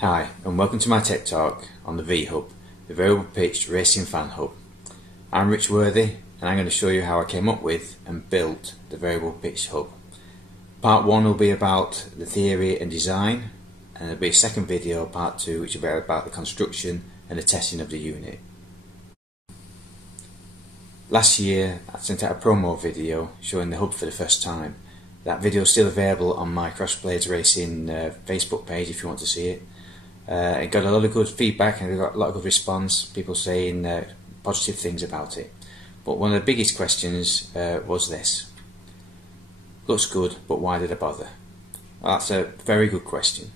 Hi, and welcome to my Tech Talk on the VHub, the Variable Pitched Racing Fan Hub. I'm Rich Worthy, and I'm going to show you how I came up with and built the Variable Pitched Hub. Part 1 will be about the theory and design, and there'll be a second video, part 2, which will be about the construction and the testing of the unit. Last year I sent out a promo video showing the hub for the first time. That video is still available on my Crossblades Racing Facebook page if you want to see it. It got a lot of good feedback and it got a lot of good response, people saying positive things about it. But one of the biggest questions was this: looks good, but why did I bother? Well, that's a very good question.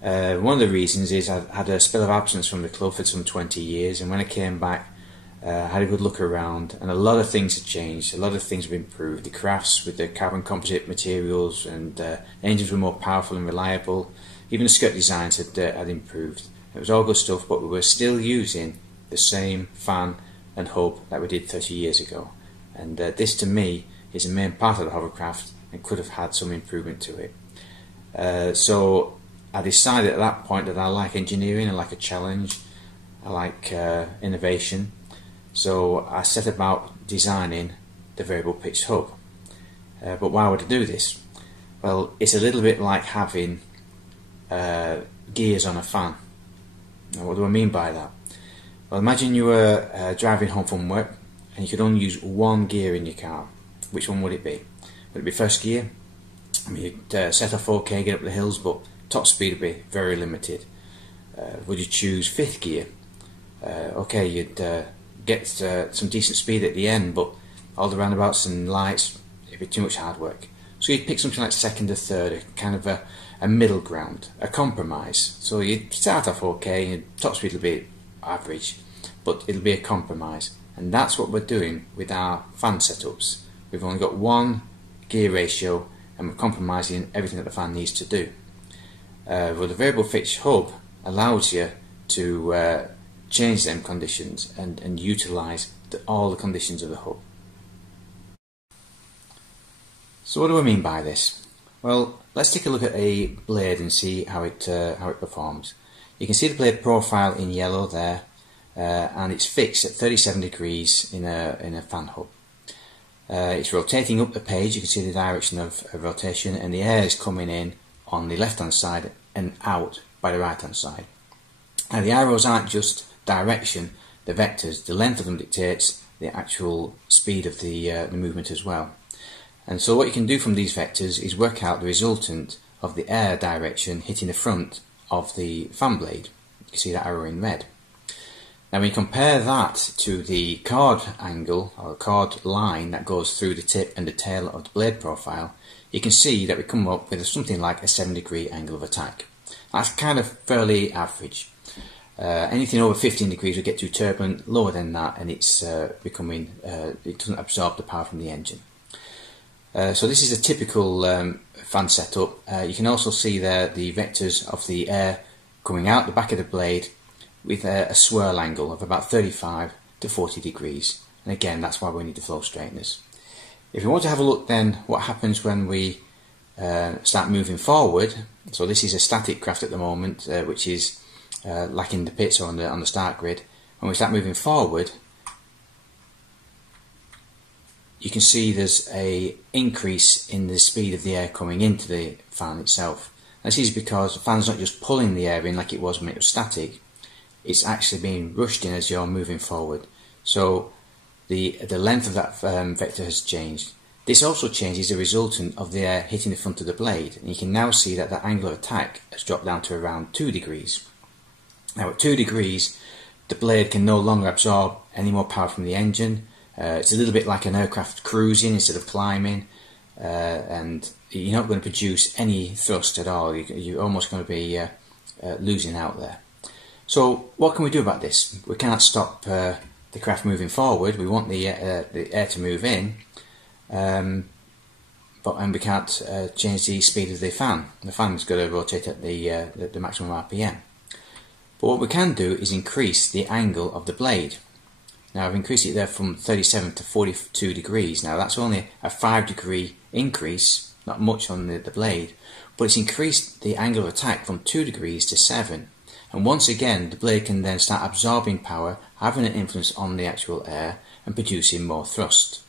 One of the reasons is I had a spell of absence from the club for some 20 years, and when I came back I had a good look around, and a lot of things had changed, a lot of things have improved. The crafts with the carbon composite materials and engines were more powerful and reliable. Even the skirt designs had improved. It was all good stuff, but we were still using the same fan and hub that we did 30 years ago. And this to me is a main part of the hovercraft and could have had some improvement to it. So I decided at that point that I like engineering, I like a challenge, I like innovation. So I set about designing the variable pitch hub. But why would I do this? Well, it's a little bit like having gears on a fan. Now, what do I mean by that? Well, imagine you were driving home from work and you could only use one gear in your car. Which one would it be? Would it be first gear? I mean, you'd set off okay, get up the hills, but top speed would be very limited. Would you choose fifth gear? Okay, you'd get some decent speed at the end, but all the roundabouts and lights, it'd be too much hard work. So you'd pick something like second or third, a kind of a middle ground, a compromise. So you'd start off okay, and top speed will be average, but it'll be a compromise. And that's what we're doing with our fan setups. We've only got one gear ratio, and we're compromising everything that the fan needs to do. Well, the variable pitch hub allows you to change them conditions and utilise all the conditions of the hub. So what do I mean by this? Well, let's take a look at a blade and see how it performs. You can see the blade profile in yellow there, and it's fixed at 37 degrees in a fan hub. It's rotating up the page. You can see the direction of rotation, and the air is coming in on the left hand side and out by the right hand side. Now the arrows aren't just direction, the vectors. The length of them dictates the actual speed of the movement as well. And so what you can do from these vectors is work out the resultant of the air direction hitting the front of the fan blade. You can see that arrow in red. Now when you compare that to the chord angle or chord line that goes through the tip and the tail of the blade profile, you can see that we come up with something like a 7-degree angle of attack. That's kind of fairly average. Anything over 15 degrees will get too turbulent, lower than that and it's becoming, it doesn't absorb the power from the engine. So this is a typical fan setup. You can also see there the vectors of the air coming out the back of the blade with a swirl angle of about 35 to 40 degrees. And again, that's why we need the flow straighteners. If you want to have a look then what happens when we start moving forward, so this is a static craft at the moment, which is like in the pits or on the start grid. When we start moving forward, you can see there's a increase in the speed of the air coming into the fan itself. And this is because the fan's not just pulling the air in like it was when it was static, it's actually being rushed in as you're moving forward. So the length of that vector has changed. This also changes the resultant of the air hitting the front of the blade, and you can now see that the angle of attack has dropped down to around 2 degrees. Now at 2 degrees the blade can no longer absorb any more power from the engine. It's a little bit like an aircraft cruising instead of climbing, and you're not going to produce any thrust at all. You're almost going to be losing out there. So what can we do about this? We can't stop the craft moving forward. We want the air to move in, and we can't change the speed of the fan. The fan's got to rotate at the maximum RPM. But what we can do is increase the angle of the blade. Now I've increased it there from 37 to 42 degrees. Now that's only a 5-degree increase not much on the blade, but it's increased the angle of attack from 2 degrees to 7. And once again, the blade can then start absorbing power, having an influence on the actual air and producing more thrust.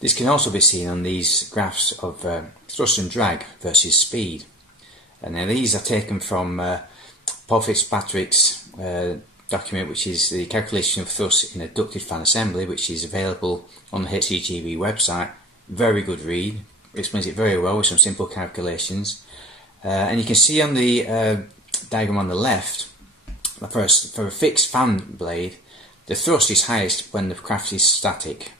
This can also be seen on these graphs of thrust and drag versus speed. And now these are taken from Paul Fitzpatrick's document, which is the calculation of thrust in a ducted fan assembly, which is available on the HCGB website. Very good read, explains it very well with some simple calculations. And you can see on the diagram on the left, for a fixed fan blade, the thrust is highest when the craft is static.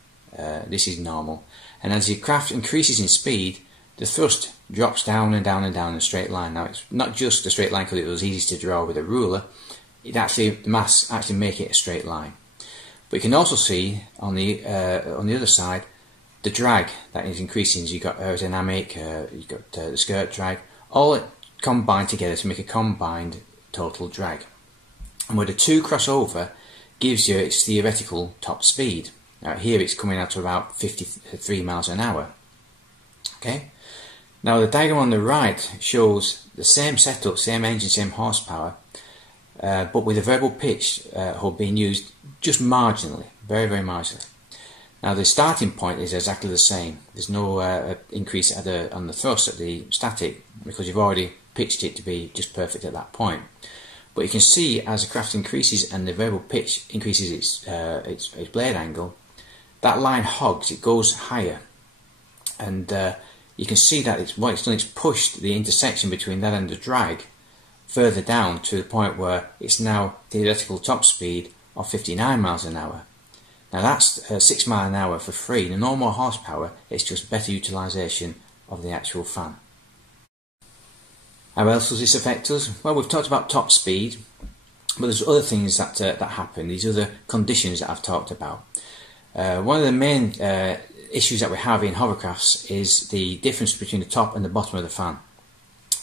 This is normal. And as the craft increases in speed, the thrust drops down and down and down in a straight line. Now, it's not just a straight line because it was easy to draw with a ruler. The mass actually make it a straight line. But you can also see on the other side the drag that is increasing. You've got aerodynamic, you've got the skirt drag, all combined together to make a combined total drag. And where the two cross over gives you its theoretical top speed. Now here it's coming out to about 53 miles an hour. Okay. Now the diagram on the right shows the same setup, same engine, same horsepower, but with a variable pitch hub being used just marginally, very, very marginally. Now the starting point is exactly the same. There's no increase on the thrust at the static because you've already pitched it to be just perfect at that point. But you can see as the craft increases and the variable pitch increases its blade angle, that line hogs, it goes higher. And you can see that what it's done, it's pushed the intersection between that and the drag further down to the point where it's now theoretical top speed of 59 miles an hour. Now that's 6 miles an hour for free. The no more horsepower, it's just better utilisation of the actual fan. How else does this affect us? Well, we've talked about top speed, but there's other things that happen, these other conditions that I've talked about. One of the main issues that we have in hovercrafts is the difference between the top and the bottom of the fan.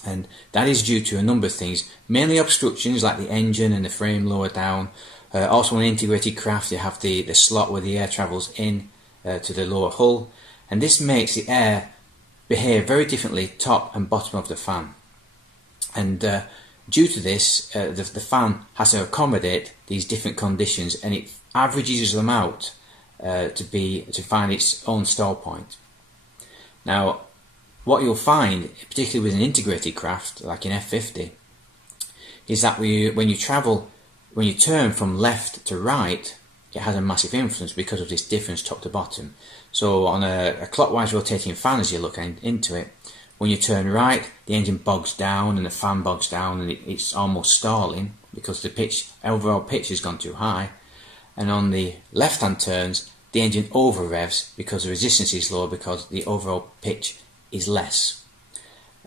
And that is due to a number of things, mainly obstructions like the engine and the frame lower down. Also on an integrated craft you have the slot where the air travels in to the lower hull, and this makes the air behave very differently top and bottom of the fan. And due to this, the fan has to accommodate these different conditions, and it averages them out to find its own stall point. Now, what you'll find, particularly with an integrated craft like an F50, is that when you turn from left to right, it has a massive influence because of this difference top to bottom. So on a clockwise rotating fan, as you're looking into it, when you turn right, the engine bogs down and the fan bogs down, and it's almost stalling because the overall pitch has gone too high. And on the left-hand turns, the engine over revs because the resistance is lower because the overall pitch is less.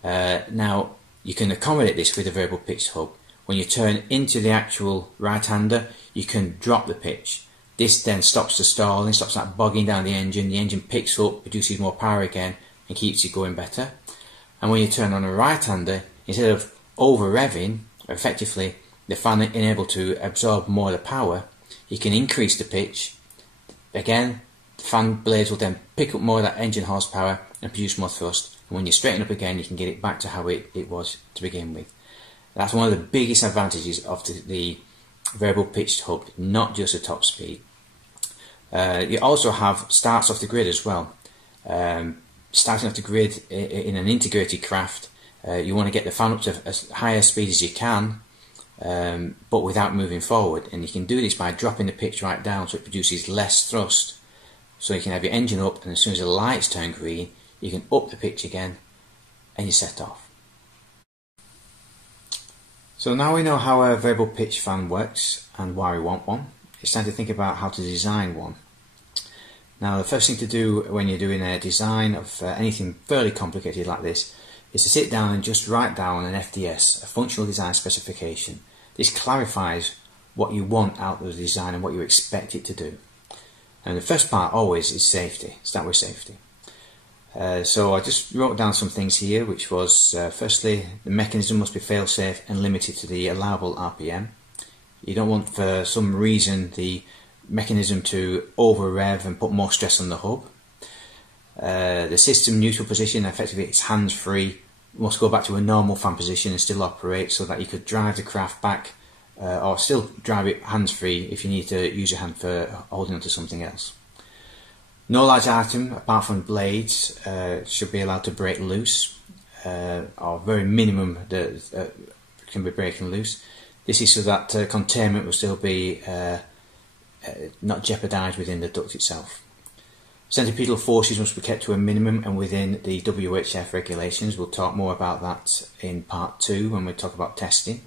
Now you can accommodate this with a variable pitch hub. When you turn into the actual right-hander, you can drop the pitch. This then stops the stalling, stops that bogging down the engine picks up, produces more power again and keeps you going better. And when you turn on a right-hander, instead of over-revving, effectively the fan is able to absorb more of the power, you can increase the pitch. Again, the fan blades will then pick up more of that engine horsepower and produce more thrust. And when you straighten up again, you can get it back to how it was to begin with. That's one of the biggest advantages of the variable pitched hub, not just the top speed. You also have starts off the grid as well. Starting off the grid in an integrated craft, you want to get the fan up to as high a speed as you can, but without moving forward. And you can do this by dropping the pitch right down so it produces less thrust. So you can have your engine up, and as soon as the lights turn green, you can up the pitch again and you set off. So now we know how a variable pitch fan works and why we want one. It's time to think about how to design one. Now the first thing to do when you're doing a design of anything fairly complicated like this is to sit down and just write down an FDS, a functional design specification. This clarifies what you want out of the design and what you expect it to do. And the first part always is safety. Start with safety. So I just wrote down some things here, which was firstly, the mechanism must be fail-safe and limited to the allowable RPM. You don't want for some reason the mechanism to over-rev and put more stress on the hub. The system neutral position, effectively it's hands-free, must go back to a normal fan position and still operate, so that you could drive the craft back or still drive it hands-free if you need to use your hand for holding onto something else. No large item apart from blades should be allowed to break loose, or very minimum that can be breaking loose. This is so that containment will still be not jeopardised within the duct itself. Centripetal forces must be kept to a minimum and within the VHub regulations. We'll talk more about that in part 2 when we talk about testing.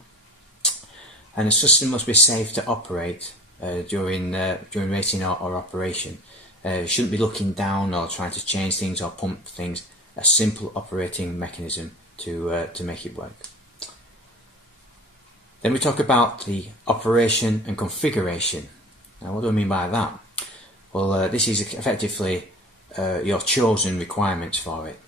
And the system must be safe to operate during racing or operation. You shouldn't be looking down or trying to change things or pump things. A simple operating mechanism to make it work. Then we talk about the operation and configuration. Now, what do I mean by that? Well, this is effectively your chosen requirements for it.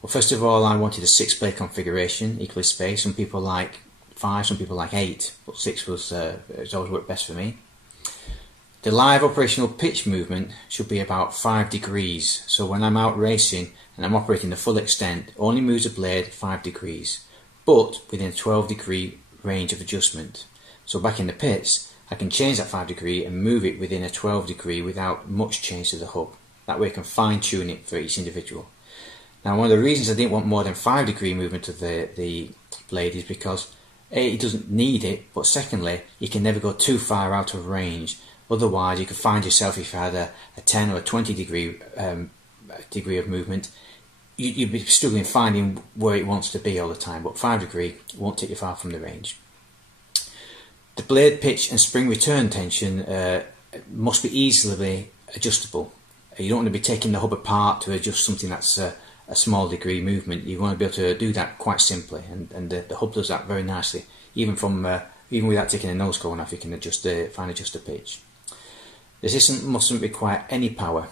Well, first of all, I wanted a 6-blade configuration, equally spaced. Some people like 5, some people like 8, but 6 was it's always worked best for me. The live operational pitch movement should be about 5 degrees. So when I'm out racing and I'm operating the full extent, only moves the blade 5 degrees, but within a 12-degree range of adjustment. So back in the pits, I can change that 5 degree and move it within a 12 degree without much change to the hub. That way I can fine tune it for each individual. Now, one of the reasons I didn't want more than 5 degree movement of the blade is because A, it doesn't need it, but secondly, you can never go too far out of range. Otherwise, you could find yourself, if you had a 10 or a 20 degree of movement, you'd be struggling finding where it wants to be all the time. But 5 degree won't take you far from the range. The blade pitch and spring return tension must be easily adjustable. You don't want to be taking the hub apart to adjust something that's a small degree movement. You want to be able to do that quite simply, and the hub does that very nicely. Even without taking a nose cone off, you can adjust the pitch. The system mustn't require any power.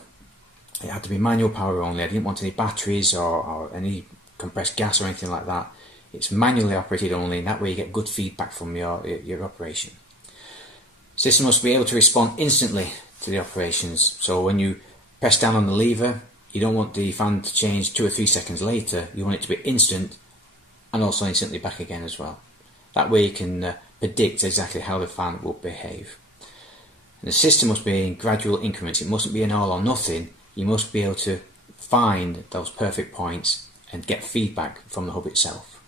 It had to be manual power only. I didn't want any batteries or any compressed gas or anything like that. It's manually operated only, and that way you get good feedback from your operation. System must be able to respond instantly to the operations. So when you press down on the lever, you don't want the fan to change 2 or 3 seconds later. You want it to be instant and also instantly back again as well. That way you can predict exactly how the fan will behave. And the system must be in gradual increments. It mustn't be an all or nothing. You must be able to find those perfect points and get feedback from the hub itself.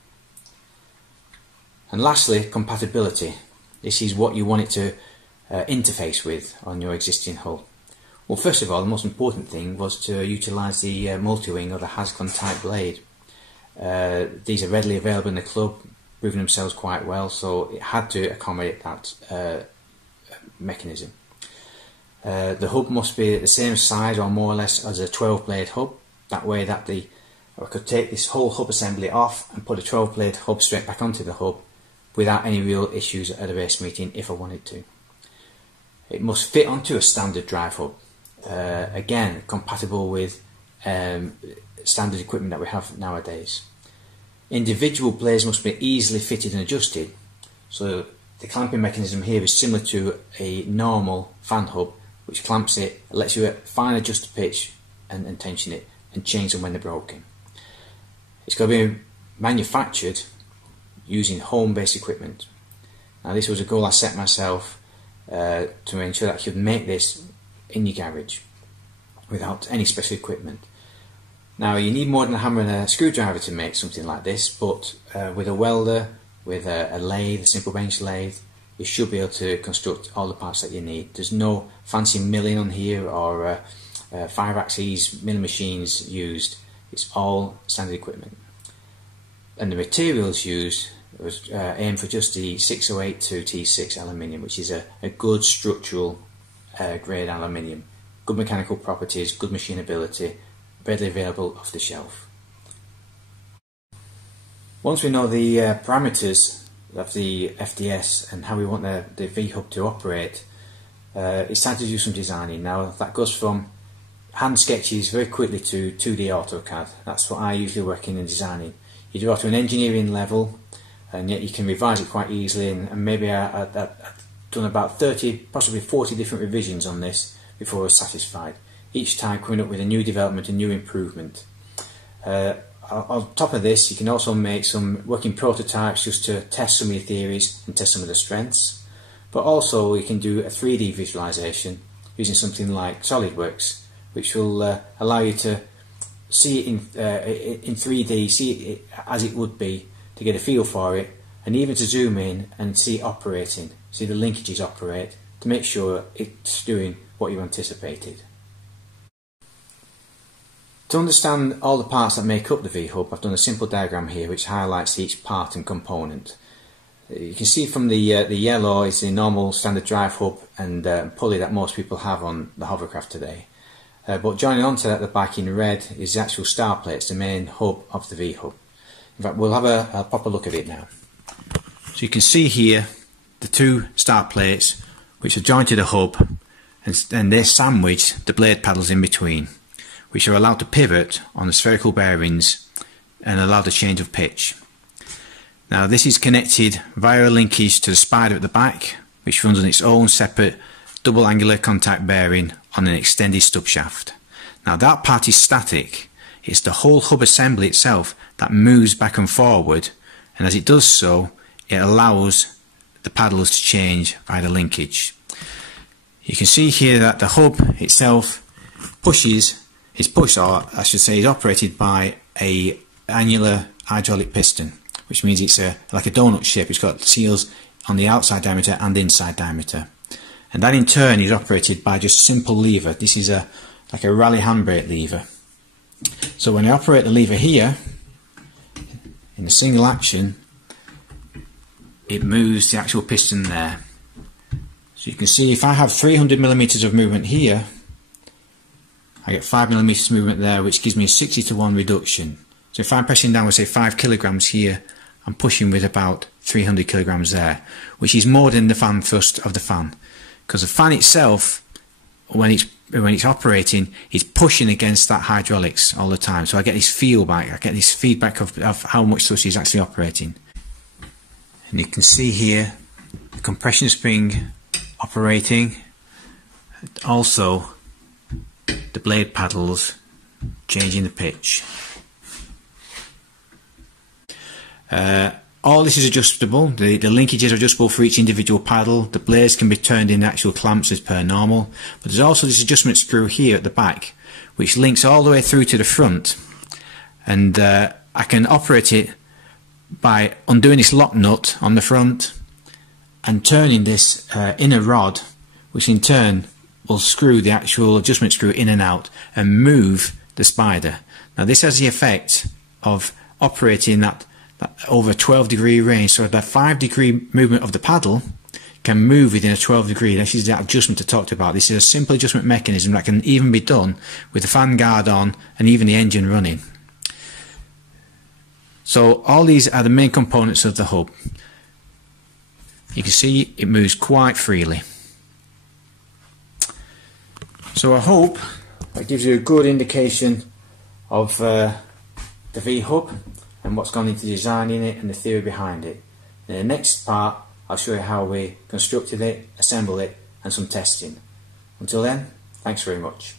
And lastly, compatibility. This is what you want it to interface with on your existing hull. Well, first of all, the most important thing was to utilise the multi-wing or the Hascon type blade. These are readily available in the club, proving themselves quite well, so it had to accommodate that mechanism. The hub must be the same size or more or less as a 12-blade hub. That way that I could take this whole hub assembly off and put a 12-blade hub straight back onto the hub without any real issues at a race meeting if I wanted to. It must fit onto a standard drive hub. Again, compatible with standard equipment that we have nowadays. Individual blades must be easily fitted and adjusted. So the clamping mechanism here is similar to a normal fan hub, which clamps it, lets you fine adjust the pitch and tension it and change them when they're broken. It's got to be manufactured using home-based equipment. Now, this was a goal I set myself to ensure that I could make this in your garage without any special equipment. Now, you need more than a hammer and a screwdriver to make something like this, but with a welder, with a lathe, a simple bench lathe, you should be able to construct all the parts that you need. There's no fancy milling on here or 5-axis milling machines used. It's all standard equipment. And the materials used was aimed for just the 608 to T6 aluminium, which is a good structural grade aluminium. Good mechanical properties, good machinability, readily available off the shelf. Once we know the parameters of the FDS and how we want the VHub to operate, it's time to do some designing. Now, that goes from hand sketches very quickly to 2D AutoCAD. That's what I usually work in designing. You do it to an engineering level, and yet you can revise it quite easily, and maybe I've done about 30, possibly 40 different revisions on this before I was satisfied. each time coming up with a new development, a new improvement. On top of this, you can also make some working prototypes just to test some of your theories and test some of the strengths. But also you can do a 3D visualization using something like SolidWorks, which will allow you to see it in 3D, see it as it would be, to get a feel for it, and even to zoom in and see it operating, see the linkages operate, to make sure it's doing what you anticipated. To understand all the parts that make up the VHub, I've done a simple diagram here which highlights each part and component. You can see from the yellow is the normal standard drive hub and pulley that most people have on the hovercraft today. But joining onto that at the back in red is the actual star plates, the main hub of the VHub. In fact, we'll have a proper look at it now. So you can see here the two star plates which are joined to the hub, and they sandwich the blade paddles in between, which are allowed to pivot on the spherical bearings and allow the change of pitch. Now this is connected via a linkage to the spider at the back, which runs on its own separate double angular contact bearing on an extended stub shaft. Now that part is static. It's the whole hub assembly itself that moves back and forward, and as it does so, it allows the paddles to change via the linkage. You can see here that the hub itself is pushed, or I should say is operated by a annular hydraulic piston, which means it's like a donut shape. It's got seals on the outside diameter and inside diameter, and that in turn is operated by just a simple lever. This is like a rally handbrake lever. So when I operate the lever here in a single action, it moves the actual piston there. So you can see if I have 300 millimeters of movement here, I get 5 millimeters movement there, which gives me a 60-to-1 reduction. So if I'm pressing down with say 5 kilograms here, I'm pushing with about 300 kilograms there, which is more than the fan thrust of the fan, because the fan itself, when it's operating, is pushing against that hydraulics all the time. So I get this feedback, of how much thrust is actually operating. And you can see here the compression spring operating, also the blade paddles changing the pitch. All this is adjustable. The linkages are adjustable for each individual paddle. The blades can be turned in actual clamps as per normal, but there's also this adjustment screw here at the back which links all the way through to the front, and I can operate it by undoing this lock nut on the front and turning this inner rod, which in turn will screw the actual adjustment screw in and out and move the spider. Now this has the effect of operating that over a 12-degree range, so that 5-degree movement of the paddle can move within a 12-degree. This is that adjustment I talked about. This is a simple adjustment mechanism that can even be done with the fan guard on and even the engine running. So all these are the main components of the hub. You can see it moves quite freely. So I hope that gives you a good indication of the VHub and what's gone into designing it and the theory behind it. In the next part, I'll show you how we constructed it, assembled it, and some testing. Until then, thanks very much.